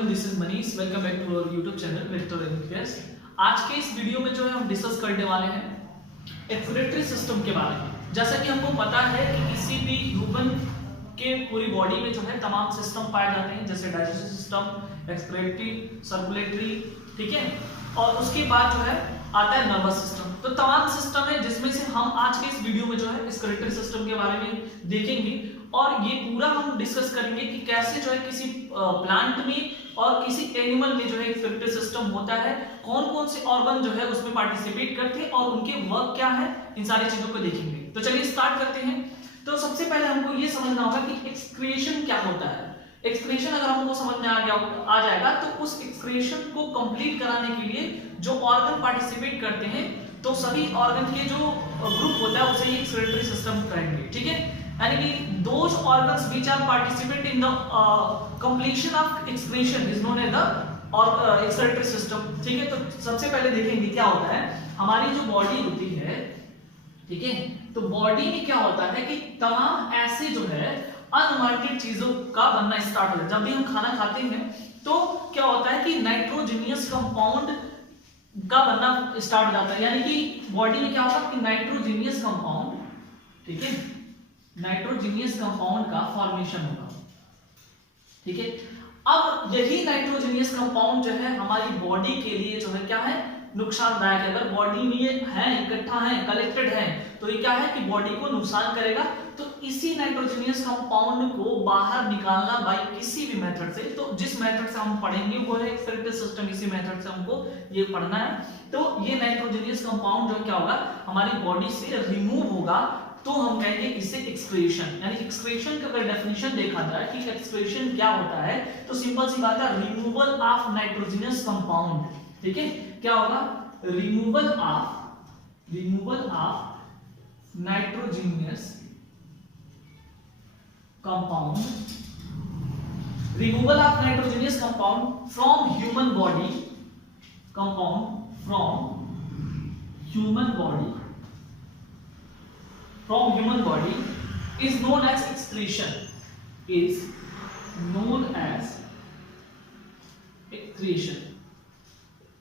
Everyone, this is Manish. Welcome back to our YouTube channel Vector education. आज के इस video में जो है हम डिस्कस करने वाले हैं एक्सक्रीटरी सिस्टम के बारे में। जैसा कि हमको पता है कि किसी भी ह्यूमन के पूरी बॉडी में जो है तमाम सिस्टम पाए जाते हैं, जैसे डाइजेस्टिव सिस्टम, एक्सक्रीटरी, सर्कुलेटरी, ठीक है। और उसके बाद जो है आता है नर्वस सिस्टम। तो तमाम सिस्टम है जिसमें से हम आज के इस वीडियो में जो है एक्सक्रीटरी सिस्टम के बारे में देखेंगे और ये पूरा हम डिस्कस करेंगे कि कैसे जो है किसी प्लांट में और किसी एनिमल में जो है एक्सक्रीटरी सिस्टम होता है, कौन कौन से ऑर्गन जो है उसमें पार्टिसिपेट करते हैं और उनके वर्क क्या है, इन सारी चीजों को देखेंगे। तो चलिए स्टार्ट करते हैं। तो सबसे पहले हमको ये समझना होगा कि एक्सक्रीशन क्या होता है। एक्सक्रीशन अगर हमको समझ में आ जाएगा तो उस एक्सक्रीशन को कंप्लीट कराने के लिए जो ऑर्गन पार्टिसिपेट करते हैं, तो सभी ऑर्गन के जो ग्रुप होता है उसे ही एक्सक्रीटरी सिस्टम कहेंगे, ठीक है। यानी कि those organs which are participate in the completion of excretion is known as the excretory system, ठीक है। तो सबसे पहले देखेंगे क्या होता है। हमारी जो बॉडी होती है, ठीक है, तो बॉडी में क्या होता है कि तमाम ऐसे जो है अनवांटेड चीजों का बनना स्टार्ट होता है। जब भी हम खाना खाते हैं तो क्या होता है कि नाइट्रोजनियस कंपाउंड का बनना स्टार्ट हो जाता है। यानी कि बॉडी में क्या होता है कि नाइट्रोजनियस कंपाउंड, ठीक है, नाइट्रोजनियस कंपाउंड का फॉर्मेशन होगा, ठीक है। अब यही नाइट्रोजनियस कंपाउंड जो है हमारी बॉडी के लिए जो है क्या है, नुकसानदायक है। अगर बॉडी में ये है, इकट्ठा है, कलेक्टेड है, तो ये क्या है कि बॉडी को नुकसान करेगा। तो इसी नाइट्रोजनियस कंपाउंड को बाहर निकालना बाय किसी भी मेथड से, तो जिस मेथड से हम पढ़ेंगे वो है एक्सक्रीटरी सिस्टम, इसी मेथड से हमको ये पढ़ना है। तो ये नाइट्रोजनियस कंपाउंड जो क्या होगा हमारी बॉडी से रिमूव होगा, तो हम कहेंगे इसे एक्सक्रीशन। यानी एक्सक्रीशन का अगर डेफिनेशन देखा जाए कि एक्सक्रीशन क्या होता है, तो सिंपल सी बात है, रिमूवल ऑफ नाइट्रोजनियस कंपाउंड, ठीक है। क्या होगा, removal of nitrogenous compound, removal of nitrogenous compound from human body, compound from human body is known as excretion,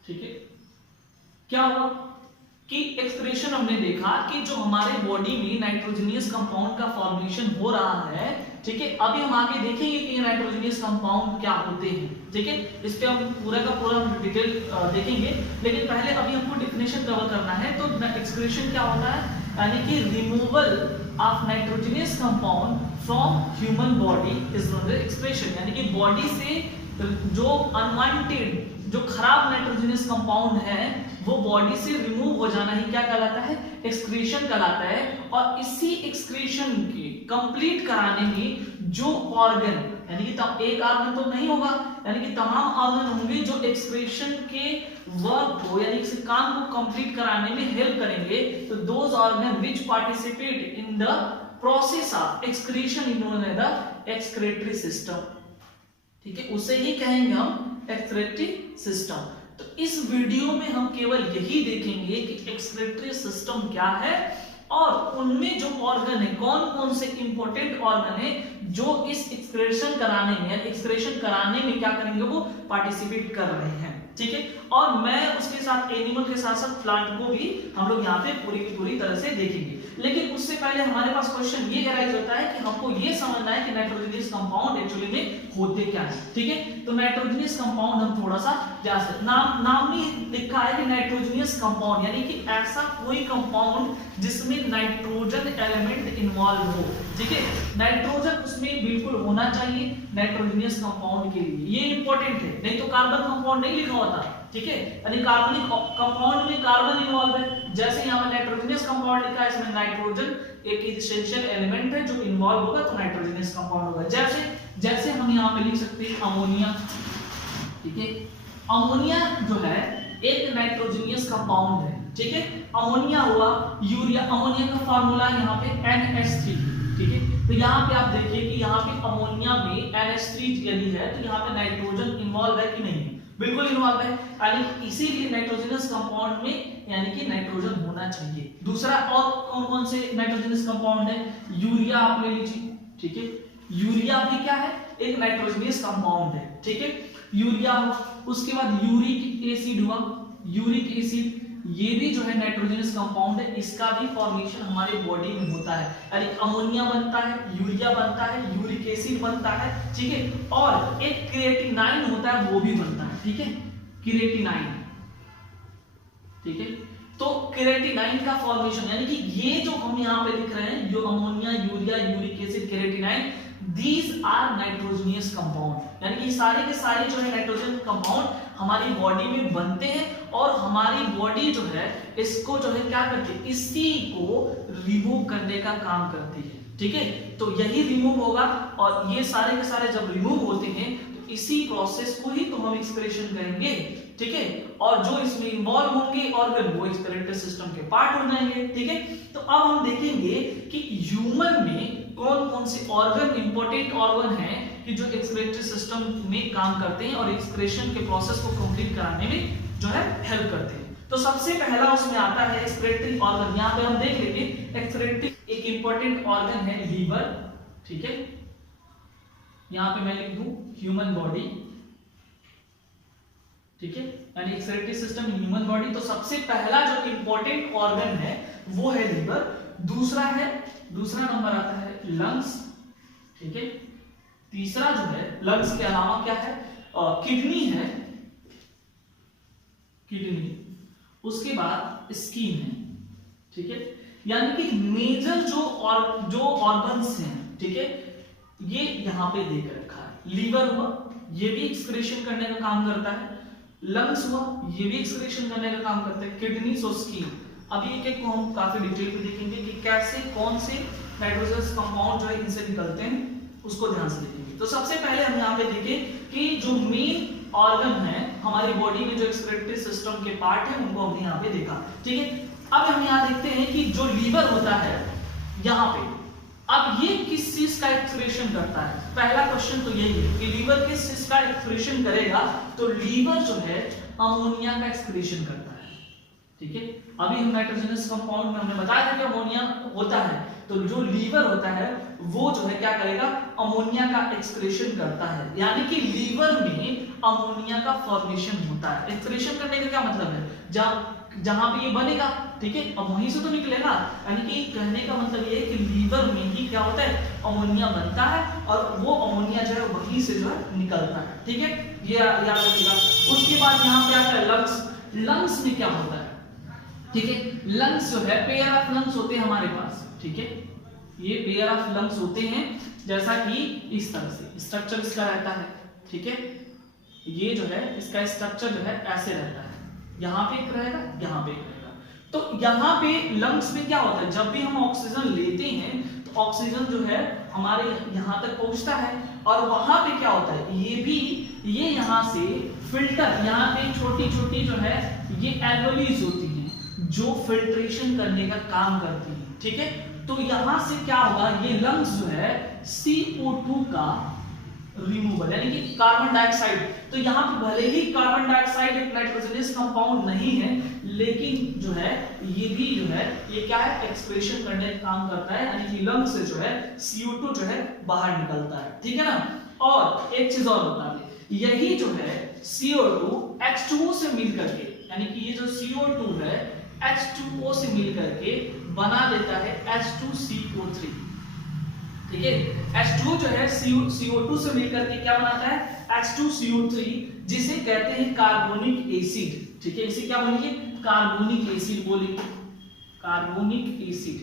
ठीक है। क्या हुआ कि एक्सक्रीशन हमने देखा कि जो हमारे बॉडी में नाइट्रोजनियस कंपाउंड का फॉर्मेशन हो रहा है, ठीक है। अभी हम आगे देखेंगे कि ये नाइट्रोजनियस कंपाउंड क्या होते हैं, ठीक है। इस पे हम पूरा का पूरा डिटेल देखेंगे, लेकिन पहले अभी हमको डेफिनेशन कवर करना है। तो एक्सक्रीशन क्या होता है, यानी कि removal of nitrogenous compound from human body is known as excretion. यानी कि बॉडी से जो अनवांटेड, जो खराब नाइट्रोजनियस कंपाउंड है, वो बॉडी से रिमूव हो जाना ही क्या कहलाता है, एक्सक्रीशन कहलाता है। और इसी एक्सक्रीशन के कंप्लीट कराने में जो ऑर्गन, यानी कि एक ऑर्गन तो नहीं होगा, यानी कि तमाम ऑर्गन होंगे जो एक्सक्रीशन के वर्क को, यानी इस काम को कंप्लीट कराने में हेल्प करेंगे। तो those organ which participate in the process of excretion is known as the excretory system, ठीक है। उसे ही कहेंगे हम एक्सक्रीटरी सिस्टम। तो इस वीडियो में हम केवल यही देखेंगे कि एक्सक्रीटरी सिस्टम क्या है और उनमें जो ऑर्गन है, कौन कौन से इंपॉर्टेंट ऑर्गन है जो इस एक्सक्रीशन कराने में क्या करेंगे, वो पार्टिसिपेट कर रहे हैं, ठीक है। और मैं उसके साथ एनिमल के साथ साथ प्लांट को भी हम लोग यहाँ पे पूरी तरह से देखेंगे। लेकिन उससे पहले हमारे पास क्वेश्चन ये अराइज होता है कि हमको ये समझना है कि नाइट्रोजनियस कंपाउंड एक्चुअली में होते क्या है, ठीक है। तो नाइट्रोजनियस कंपाउंड हम थोड़ा सा जान सकते, नाम में लिखा है कि नाइट्रोजनियस कंपाउंड, यानी कि ऐसा कोई कंपाउंड जिसमें नाइट्रोजन एलिमेंट इन्वॉल्व हो, ठीक है। नाइट्रोजन उसमें बिल्कुल होना चाहिए नाइट्रोजनियस कंपाउंड के लिए, ये इंपॉर्टेंट है। नहीं तो कार्बन कंपाउंड नहीं लिखा होता, ठीक है। यानी कार्बनिक कंपाउंड में कार्बन इन्वॉल्व है, जैसे यहाँ पे नाइट्रोजनियस कंपाउंड लिखा है, इसमें नाइट्रोजन एक एसेंशियल एलिमेंट है जो इन्वॉल्व होगा, तो नाइट्रोजनियस कंपाउंड होगा। जैसे हम यहाँ पे लिख सकते हैं अमोनिया, ठीक है। अमोनिया जो है एक नाइट्रोजनियस कंपाउंड है, ठीक है। अमोनिया हुआ, यूरिया, अमोनिया का फार्मूला यहाँ पे NH3, ठीक है। तो यहाँ पे आप देखिए कि यहाँ पे अमोनिया में NH3 यदि है तो यहाँ पे नाइट्रोजन इन्वॉल्व है कि नहीं, बिल्कुल इन्वॉल्व है। यानी इसीलिए नाइट्रोजनस कंपाउंड में यानी कि नाइट्रोजन होना चाहिए। दूसरा और कौन कौन से नाइट्रोजनस कंपाउंड है, यूरिया आप ले लीजिए, ठीक है। यूरिया भी क्या है, एक नाइट्रोजनियस कंपाउंड है, ठीक है। यूरिया हुआ, उसके बाद यूरिक एसिड हुआ, यूरिक एसिड ये भी जो है नाइट्रोजनस कंपाउंड है, इसका भी फॉर्मेशन हमारे बॉडी में होता है, यानी अमोनिया बनता है, यूरिया बनता है, यूरिक एसिड बनता है, ठीक है, और एक क्रिएटिनाइन होता है वो भी बनता है, ठीक है, क्रिएटिनाइन, ठीक है। तो क्रिएटिनाइन का फॉर्मेशन यानी कि ये जो हम यहाँ पे लिख रहे हैं, जो ammonia, urea, uric acid, creatinine, these are nitrogenous compound, यानी कि सारे के सारे जो है नाइट्रोजन कंपाउंड हमारी बॉडी में बनते हैं और हमारी बॉडी जो है इसको जो है क्या करती है, इसी को रिमूव करने का काम करती है, ठीक है। तो यही रिमूव होगा और ये सारे के सारे जब रिमूव होते हैं तो इसी प्रोसेस को ही तो हम एक्सक्रीशन कहेंगे, ठीक है, और जो इसमें इन्वॉल्व होंगे ऑर्गन वो एक्सक्रीटरी सिस्टम के पार्ट हो जाएंगे, ठीक है। तो अब हम देखेंगे कि ह्यूमन में कौन कौन से ऑर्गन इंपॉर्टेंट ऑर्गन हैं कि जो एक्सक्रीटरी सिस्टम में काम करते हैं और एक्सक्रीशन के प्रोसेस को कंप्लीट कराने में जो है हेल्प करते हैं। तो सबसे पहला उसमें आता है एक्सक्रीटरी ऑर्गन, यहाँ पे हम देख लेंगे एक्सक्रीटरी एक इंपॉर्टेंट ऑर्गन है लीवर, ठीक है, यहाँ पे मैं लिख दूं ह्यूमन बॉडी, ठीक है, यानी एक्सक्रीटरी सिस्टम ह्यूमन बॉडी। तो सबसे पहला जो इंपॉर्टेंट ऑर्गन है वो है लीवर, दूसरा नंबर आता है लंग्स, ठीक है, तीसरा जो है लंग्स के अलावा क्या है, किडनी है, किडनी, उसके बाद स्किन है, ठीक है, यानी कि मेजर जो ऑर्गन्स हैं, ठीक है, ये यहां पे देकर रखा है। लीवर हुआ, ये भी एक्सक्रीशन करने का काम करता है, लंग्स हुआ, ये भी एक्सक्रीशन करने का काम करता है, किडनी और स्किन। अभी एक को हम काफी डिटेल में देखेंगे कि कैसे कौन से नाइट्रोजनस कंपाउंड जो है इनसे निकलते हैं, उसको ध्यान से देखेंगे। तो सबसे पहले हम यहाँ पे देखें कि जो मेन ऑर्गन है हमारी बॉडी में जो एक्सक्रीटरी सिस्टम के पार्ट है उनको हमने यहाँ पे देखा, ठीक है। अब हम यहाँ देखते हैं कि जो लीवर होता है यहाँ पे, अब ये किस चीज का एक्सक्रीशन करता है, पहला क्वेश्चन तो यही है कि लीवर किस चीज का एक्सक्रीशन करेगा, तो लीवर जो है अमोनिया का एक्सक्रीशन करता है, ठीक है। अभी हम नाइट्रोजनस कंपाउंड में हमने बताया था कि अमोनिया होता है, तो जो लीवर होता है वो जो है क्या करेगा, अमोनिया का एक्सक्रीशन करता है, यानी कि लीवर में अमोनिया का फॉर्मेशन होता है। एक्सक्रीशन करने का क्या मतलब है, जहां पे ये बनेगा, ठीक है, अब वहीं से तो निकलेगा, यानी कि कहने का मतलब ये है कि लीवर में ही क्या होता है, अमोनिया बनता है और वो अमोनिया जो है वहीं से जो है निकलता है, ठीक है, ये याद रखिएगा। उसके बाद यहाँ पे आता है लंग्स, लंग्स में क्या होता है, ठीक है, लंग्स जो है पेयर ऑफ लंग्स होते हैं हमारे पास, ठीक है, ये पेयर ऑफ लंग्स होते हैं, जैसा कि इस तरह से स्ट्रक्चर इसका रहता है, ठीक है, ये जो है इसका स्ट्रक्चर जो है ऐसे रहता है, यहाँ पे एक रहेगा, यहाँ पे एक रहेगा। तो यहाँ पे लंग्स में क्या होता है, जब भी हम ऑक्सीजन लेते हैं तो ऑक्सीजन जो है हमारे यहाँ तक पहुंचता है और वहां पे क्या होता है, ये यहाँ से फिल्टर, यहाँ पे छोटी छोटी जो है ये एल्वेओलीज होती है जो फिल्ट्रेशन करने का काम करती है, ठीक है। तो यहां से क्या होगा, ये लंग्स जो है CO2 का रिमूवल, यानी कि कार्बन डाइऑक्साइड, तो यहाँ पे भले ही कार्बन डाइऑक्साइड एक नाइट्रोजनस कंपाउंड नहीं है, लेकिन जो है ये भी जो है ये क्या है, एक्सक्रीशन करने का काम करता है, यानी कि लंग से जो है CO2 जो है बाहर निकलता है, ठीक है ना। और एक चीज और बता दें, यही जो है CO2 H2O से मिल करके, यानी कि ये जो CO2 है H2O से मिल करके बना देता है H2CO3, ठीक है। H2O जो है CO2 से मिलकर के क्या बनाता है, H2CO3, जिसे कहते हैं कार्बोनिक एसिड, ठीक है, इसे क्या बोलेंगे, कार्बोनिक एसिड बोलेंगे, कार्बोनिक एसिड,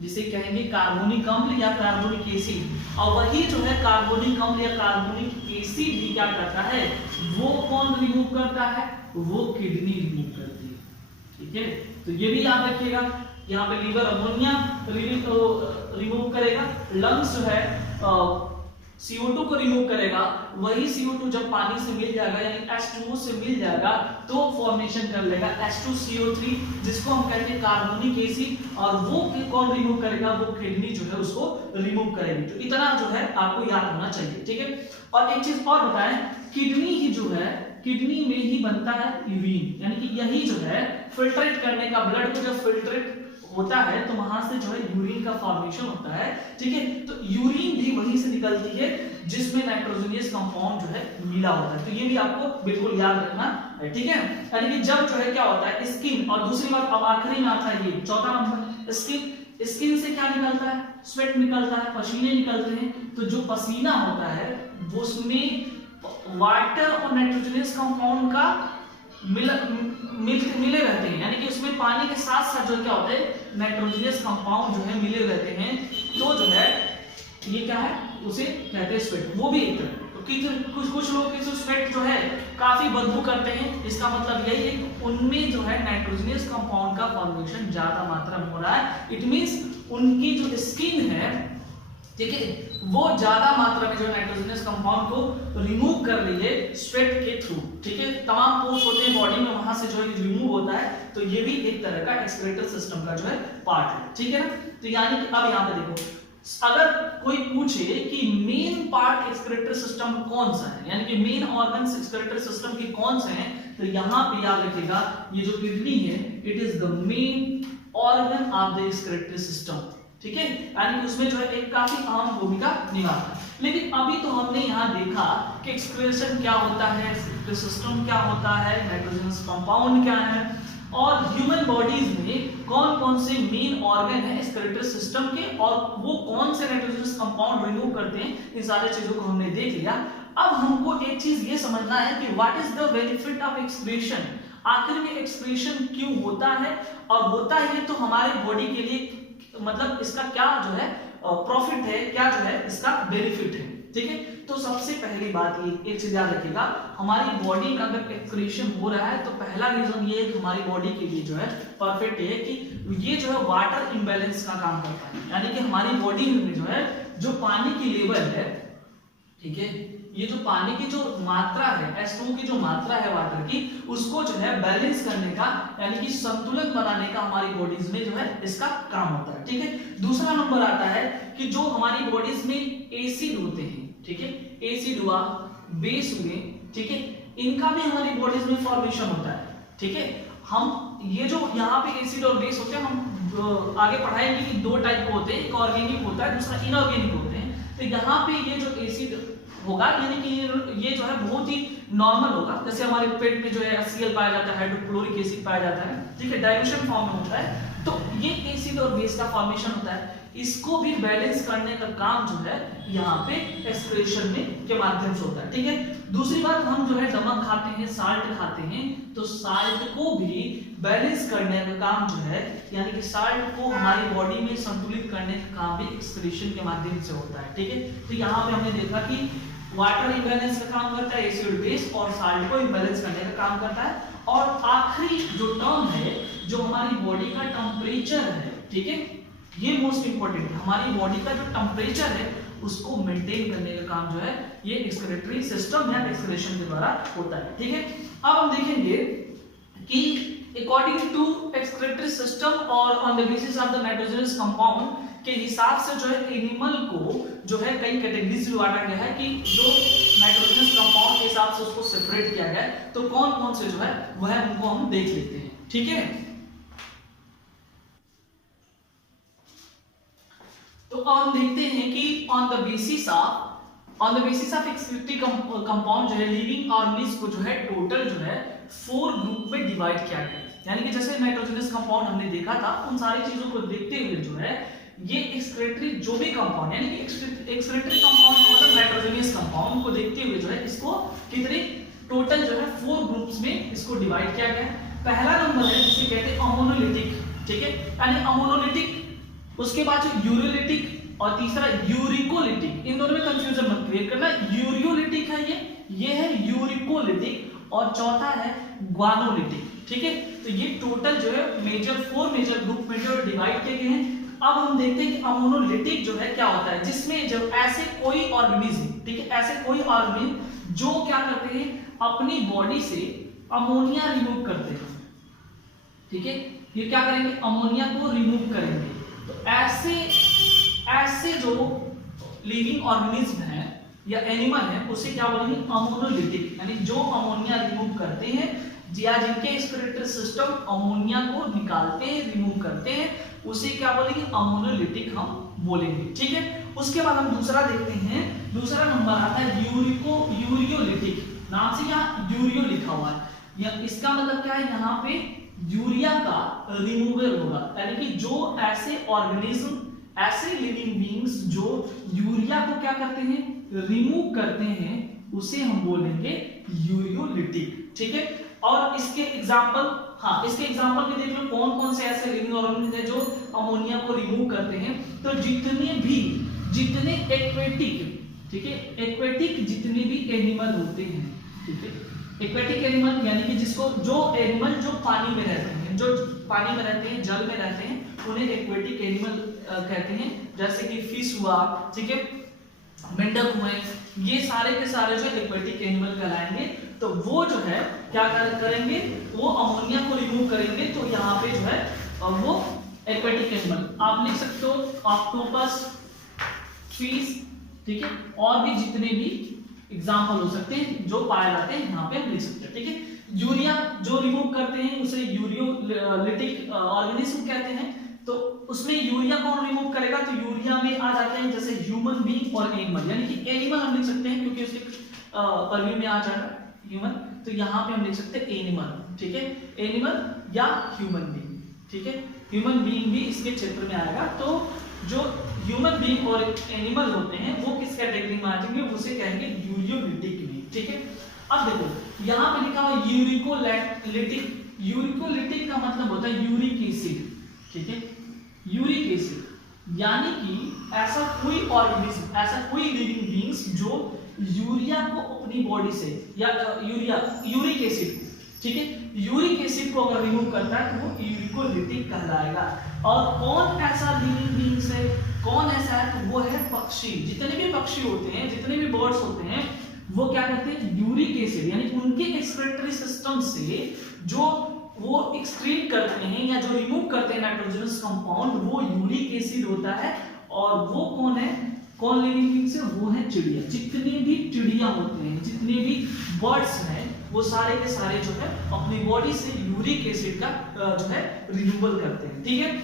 जिसे कहेंगे कार्बोनिक अम्ल या कार्बोनिक एसिड। और वही जो है कार्बोनिक अम्ल या कार्बोनिक एसिड ही क्या करता है, वो कौन रिमूव करता है, वो किडनी रिमूव करती है, ठीक है। तो ये भी याद रखिएगा, यहाँ पे लीवर अमोनिया रिमूव करेगा, लंग्स जो है CO2 को रिमूव करेगा, वही CO2 जब पानी से मिल जाएगा यानी H2O से मिल जाएगा तो फॉर्मेशन कर लेगा H2CO3, जिसको हम कहते हैं कार्बोनिक एसिड, और वो कौन रिमूव करेगा, वो किडनी जो है उसको रिमूव करेगी। तो इतना जो है आपको याद होना चाहिए, ठीक है। और एक चीज और बताएं, किडनी ही जो है, किडनी में ही बनता है यूरिन, यानी कि यही जो है फिल्ट्रेट करने का, ब्लड को जब फिल्ट्रेट होता है तो वहां से जो है यूरिन का फॉर्मेशन होता है, ठीक है। तो यूरिन भी वहीं से निकलती है जिसमें नाइट्रोजनियस कंपाउंड जो है मिला होता है। तो ये भी आपको बिल्कुल याद रखना है, ठीक है। यानी कि जब जो है क्या होता है स्किन, और दूसरी बात अब आखिरी में आता है ये चौथा नंबर, स्किन से क्या निकलता है, स्वेट निकलता है, पसीने निकलते हैं। तो जो पसीना होता है वो उसमें वाटर और नाइट्रोजनियस कंपाउंड का मिले रहते हैं, यानी कि उसमें पानी के साथ साथ जो क्या होता है नाइट्रोजनियस कंपाउंड जो है मिले रहते हैं। तो जो है ये क्या है, उसे कहते हैं स्वेट। वो भी एक तरह तो कुछ लोग के स्वेट जो है काफी बदबू करते हैं, इसका मतलब यही है कि उनमें जो है नाइट्रोजनियस कंपाउंड का फॉर्मेशन ज्यादा मात्रा में हो रहा है। इट मींस उनकी जो स्किन है, ठीक है, वो ज्यादा मात्रा में जो नाइट्रोजनियस कंपाउंड को रिमूव कर रही है स्वेट के थ्रू, ठीक है। तमाम पोर्स होते हैं बॉडी में, वहां से जो है रिमूव होता है। तो ये भी एक तरह का एक्सक्रीटरी सिस्टम का जो है पार्ट है, ठीक है ना। तो यानी कि अब यहाँ पे देखो, अगर कोई पूछे कि मेन पार्ट एक्सक्रीटरी सिस्टम कौन सा है, यानी कि मेन ऑर्गन्स एक्सक्रीटरी सिस्टम के कौन से हैं, तो यहाँ पे याद रखिएगा ये जो किडनी है it is the main organ of the excretory system, ठीक है। यानी कि उसमें जो है एक काफी अहम भूमिका निभाता है। लेकिन अभी तो हमने यहाँ देखा कि एक्सक्रीशन क्या होता है, एक्सक्रीटरी सिस्टम क्या होता है, नाइट्रोजनस कंपाउंड क्या है, और ह्यूमन बॉडीज में कौन कौन से मेन ऑर्गन है एक्सक्रीटरी सिस्टम के, और वो कौन से नाइट्रोजनस कंपाउंड रिमूव करते हैं। इन सारे चीजों को हमने देख लिया। अब हमको एक चीज ये समझना है कि what is the benefit of excretion, आखिर में एक्सक्रीशन क्यों होता है, और होता है तो हमारे बॉडी के लिए मतलब इसका क्या जो है प्रॉफिट है, क्या जो है इसका बेनिफिट है, ठीक है। तो सबसे पहली बात ये एक चीज याद रखिएगा, हमारी बॉडी में अगर एक्सक्रीशन हो रहा है तो पहला रीजन ये है कि हमारी बॉडी के लिए जो है परफेक्ट है कि ये जो है वाटर इम्बैलेंस का काम करता है। यानी कि हमारी बॉडी में जो है जो पानी की लेवल है, ठीक है, ये जो पानी की जो मात्रा है H2 की जो मात्रा है वाटर की, उसको जो है बैलेंस करने का, यानी कि संतुलन बनाने का हमारी बॉडीज में जो है इसका काम होता है, ठीक है। दूसरा नंबर आता है कि जो हमारी बॉडीज में एसिड होते हैं, ठीक है, एसिड हुआ, बेस हुए, ठीक है, इनका भी हमारी बॉडीज में फॉर्मेशन होता है, ठीक है। हम ये जो यहाँ पे एसिड और बेस होते हैं, हम आगे पढ़ाएंगे कि दो टाइप के होते हैं, एक ऑर्गेनिक होता है, दूसरा इनऑर्गेनिक होते हैं। तो यहाँ पे ये जो एसिड होगा, यानी कि ये जो है बहुत ही नॉर्मल होगा, जैसे हमारे पेट में जो है HCl पाया जाता है, हाइड्रोक्लोरिक एसिड पाया जाता है, ठीक है, डाइल्यूशन फॉर्म में होता है। तो ये एसिड और बेस का फॉर्मेशन होता है, इसको भी बैलेंस करने का काम जो है यहाँ पे एक्सक्रीशन में के माध्यम से होता है, ठीक है। दूसरी बात, हम जो है नमक खाते हैं, साल्ट खाते हैं, तो साल्ट को भी बैलेंस करने का काम जो है, यानी कि साल्ट को हमारी बॉडी में संतुलित करने का काम भी एक्सक्रीशन के माध्यम से होता है, ठीक है। तो यहाँ पे हमने देखा कि वाटर इम्बैलेंस का काम करता है एसिड बेस, और साल्ट को इम्बैलेंस करने का काम करता है। और आखिरी जो टर्म है, जो हमारी बॉडी का टेम्परेचर है, ठीक है, ये मोस्ट इंपॉर्टेंट है, हमारी बॉडी का जो टेम्परेचर है उसको मेंटेन करने का काम जो है ये एक्सक्रीटरी सिस्टम या एक्सक्रीशन के द्वारा होता है, ठीक है। अब हम देखेंगे कि अकॉर्डिंग टू एक्सक्रीटरी सिस्टम और on the basis of the nitrogenous compound के हिसाब से जो है एनिमल को जो है कई कैटेगरीज में बांटा गया है कि जो नाइट्रोजनस कंपाउंड के हिसाब से उसको सेपरेट किया गया है। तो कौन कौन से जो है वह उनको हम देख लेते हैं, ठीक है। तो अब हम देखते हैं कि on the basis of excretory compound जो है लिविंग ऑर्गेनिज्म को जो है टोटल जो है 4 ग्रुप में डिवाइड किया गया है। यानी कि जैसे नाइट्रोजनस कंपाउंड हमने देखा था, उन सारी चीजों को देखते हुए जो है ये एक्सक्रीटरी जो भी कंपाउंड, यानी कि एक्सक्रीटरी कंपाउंड मतलब नाइट्रोजनियस कंपाउंड को देखते हुए जो है इसको कितने टोटल जो है 4 ग्रुप्स में इसको डिवाइड किया गया है। पहला नंबर है जिसे कहते हैं अमोनोलिटिक, ठीक है, यानी अमोनोलिटिक, उसके बाद जो यूरियोलिटिक और तीसरा यूरिकोलिटिक। इन दोनों में कंफ्यूजन मत क्रिएट करना, यूरियोलिटिक है ये है यूरिकोलिटिक, और चौथा है ग्वानोलिटिक, ठीक है। तो ये टोटल जो है 4 मेजर ग्रुप में जो डिवाइड किए गए हैं। अब हम देखते हैं कि अमोनोलिटिक जो है क्या होता है, जिसमें जब ऐसे कोई ऑर्गेनिज्म, ठीक है, ऐसे कोई ऑर्गेनिज्म जो क्या करते हैं अपनी बॉडी से अमोनिया रिमूव करते हैं, ठीक है, ये क्या करेंगे अमोनिया को रिमूव करेंगे। तो ऐसे जो लिविंग ऑर्गेनिज्म है या एनिमल है उसे क्या बोलेंगे अमोनोलिटिक, यानी जो अमोनिया रिमूव करते हैं या जिनके एक्सक्रीटरी सिस्टम अमोनिया को निकालते हैं, रिमूव करते हैं, उसे क्या बोलेंगे अमोनोलिटिक हम बोलेंगे, ठीक है। उसके बाद हम दूसरा देखते हैं, दूसरा नंबर आता है यूरियोलिटिक, नाम से यहाँ यूरियो लिखा हुआ है, या इसका मतलब क्या है, यहाँ पे यूरिया का रिमूवल होगा, यानी कि जो ऐसे ऑर्गेनिज्म, ऐसे लिविंग बीइंग्स जो यूरिया को क्या करते हैं, रिमूव करते हैं, उसे हम बोलेंगे यूरियोलिटिक। ठीक है, और इसके एग्जांपल, हाँ इसके एग्जांपल में देख लो कौन कौन से ऐसे लिविंग ऑर्गेनिज्म है जो अमोनिया को रिमूव करते हैं। तो जितने एक्वेटिक, ठीक है, एक्वेटिक जितने भी एनिमल होते हैं, ठीक है, एक्वेटिक एनिमल यानी कि जिसको, जो एनिमल जो पानी में रहते हैं, जो पानी में रहते हैं, जल में रहते हैं, उन्हें एक्वेटिक एनिमल कहते हैं, जैसे कि फिश हुआ, ठीक है, मेंढक हुए, ये सारे के सारे जो एक्वेटिक एनिमल कहलाएंगे। तो वो जो है क्या करेंगे, वो अमोनिया को रिमूव करेंगे, तो यहाँ पे जो है वो एक्वेटिक एनिमल आप लिख सकते हो, ऑक्टोपस, फिश, ठीक है, और भी जितने भी एग्जाम्पल हो सकते हैं जो पाए जाते हैं यहाँ पे लिख सकते हैं। ठीक है, यूरिया जो रिमूव करते हैं उसे यूरियोलिटिक ऑर्गेनिज्म कहते हैं। तो उसमें यूरिया कौन रिमूव करेगा, तो यूरिया में आ जाते हैं जैसे ह्यूमन बीइंग और एनिमल, यानी कि एनिमल हम लिख सकते हैं क्योंकि उसके परव्यू में आ जाएगा ह्यूमन, तो यहाँ पे हम लिख सकते हैं एनिमल। ठीक है, एनिमल या ह्यूमन बीइंग, ठीक है, ह्यूमन बीइंग भी इसके क्षेत्र में आएगा। तो जो ह्यूमन बीइंग और एनिमल होते हैं वो किस कैटेगरी में आ जाएंगे, उसे कहेंगे यूरियोलिटिक में। ठीक है, अब देखो यहाँ पे लिखा हुआ यूरिकोलिटिक, यूरिकोलिटिक का मतलब होता है यूरिक एसिड, ठीक है, यूरिक एसिड, यानी कि ऐसा कोई ऑर्गेनिज्म, ऐसा कोई लिविंग बीइंग्स जो यूरिया को अपनी बॉडी से, या यूरिक एसिड, ठीक है, यूरिक एसिड को अगर रिमूव करता है तो वो यूरिकोलिटिक कहलाएगा। और कौन ऐसा लिविंग बीइंग्स है, कौन ऐसा है, तो वो है पक्षी। जितने भी पक्षी होते हैं, जितने भी बर्ड्स होते हैं, वो क्या करते हैं, यूरिक एसिड, यानी उनके एक्सक्रीटरी सिस्टम से जो वो एक्सक्रीट करते हैं या जो रिमूव करते हैं नाइट्रोजनस कंपाउंड, वो यूरिक एसिड होता है। और वो कौन है, कौन लिविंग बीइंग्स है, वो है चिड़िया। जितने भी चिड़िया होते हैं, जितने भी बर्ड्स हैं, वो सारे के सारे जो है अपनी बॉडी से यूरिक एसिड का जो है रिमूवल करते हैं। ठीक है,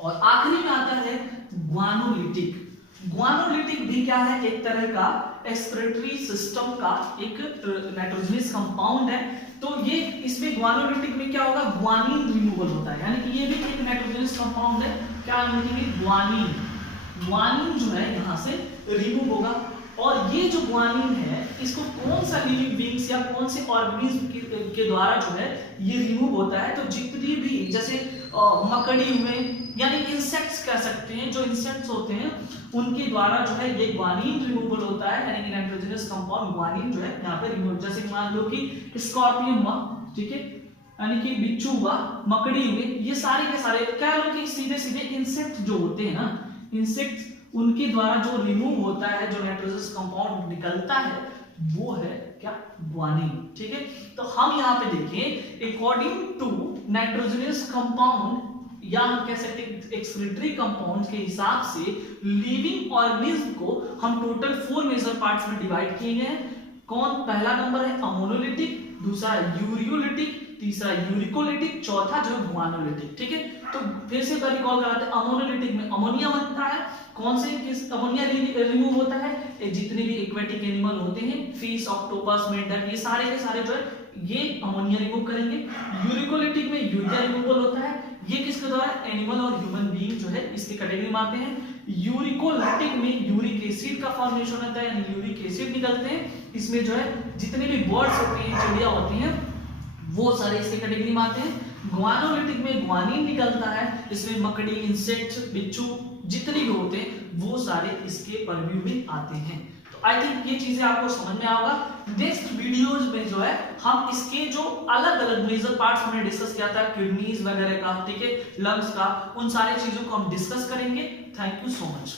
और आखिरी में आता है ग्वानोलिटिक। ग्वानोलिटिक भी क्या है, एक तरह का एक्सक्रीटरी सिस्टम का एक नाइट्रोजनस कंपाउंड है। तो ये इसमें ग्वानोलिटिक में क्या होगा, ग्वानिन रिमूवल होता है, यानी कि ये भी एक नाइट्रोजनस कंपाउंड है। क्या लिखेंगे, ग्वानिन, ग्वानिन जो है यहाँ से रिमूव होगा। और ये जो ग्वानिन है, इसको कौन सा लिविंग बीइंग्स या कौन से ऑर्गेनिज्म के द्वारा जो है ये रिमूव होता है, तो जितनी भी जैसे मकड़ी हुए, यानी इंसेक्ट्स कह सकते हैं, जो इंसेक्ट्स होते हैं उनके द्वारा जो है ये ग्वानिन रिमूवल होता है, यानी कि नाइट्रोजनस कंपाउंड ग्वानिन जो है यहाँ पे रिमूव। जैसे मान लो कि स्कॉर्पियन हुआ, ठीक है, यानी कि बिच्छू हुआ, मकड़ी हुए, ये सारे के सारे क्या लो कि सीधे सीधे इंसेक्ट जो होते हैं ना, इंसेक्ट्स, उनके द्वारा जो रिमूव होता है, जो नाइट्रोजनस कंपाउंड निकलता है, वो है क्या, ग्वानिन। ठीक है, तो हम यहाँ पे देखें, अकॉर्डिंग टू नाइट्रोजनस कंपाउंड या हम कह सकते हैं एक्सक्रीटरी कंपाउंड्स के हिसाब से लिविंग ऑर्गेनिज्म को हम टोटल 4 मेजर पार्ट्स में डिवाइड किए गए हैं। कौन, पहला नंबर है अमोनोलिटिक, दूसरा यूरियोलिटिक, तीसरा यूरिकोलिटिक, चौथा जो है ग्वानोलिटिक। ठीक है, तो फिर से रिकॉल कराते हैं, अमोनोलिटिक में अमोनिया बनता है, कौन से किस अमोनिया रिमूव होता है, जितने भी एक्वेटिक एनिमल होते हैं, फिश, ऑक्टोपस, मेंढक, ये सारे के सारे जो है ये अमोनिया रिमूव करेंगे। यूरिकोलिटिक में यूरिया रिमूवल होता है, ये किसके द्वारा, एनिमल और ह्यूमन बीइंग जो है इसके कैटेगरी में आते हैं। यूरिकोलिटिक में यूरिक एसिड का फॉर्मेशन होता है, यानी यूरिक एसिड निकलते हैं, इसमें जो है जितने भी बर्ड्स होते हैं, चिड़िया होती हैं, वो सारे इसके कैटेगरी में आते हैं। ग्वानोलिटिक में ग्वानिन निकलता है, इसमें मकड़ी, इंसेक्ट, बिच्छू जितने भी होते हैं वो सारे इसके परव्यू में आते हैं। तो आई थिंक ये चीजें आपको समझ में आएगा। नेक्स्ट वीडियोज में जो है हम इसके जो अलग अलग मेजर पार्ट्स हमने डिस्कस किया था, किडनीज वगैरह का, ठीक है, लंग्स का, उन सारी चीजों को हम डिस्कस करेंगे। Thank you so much.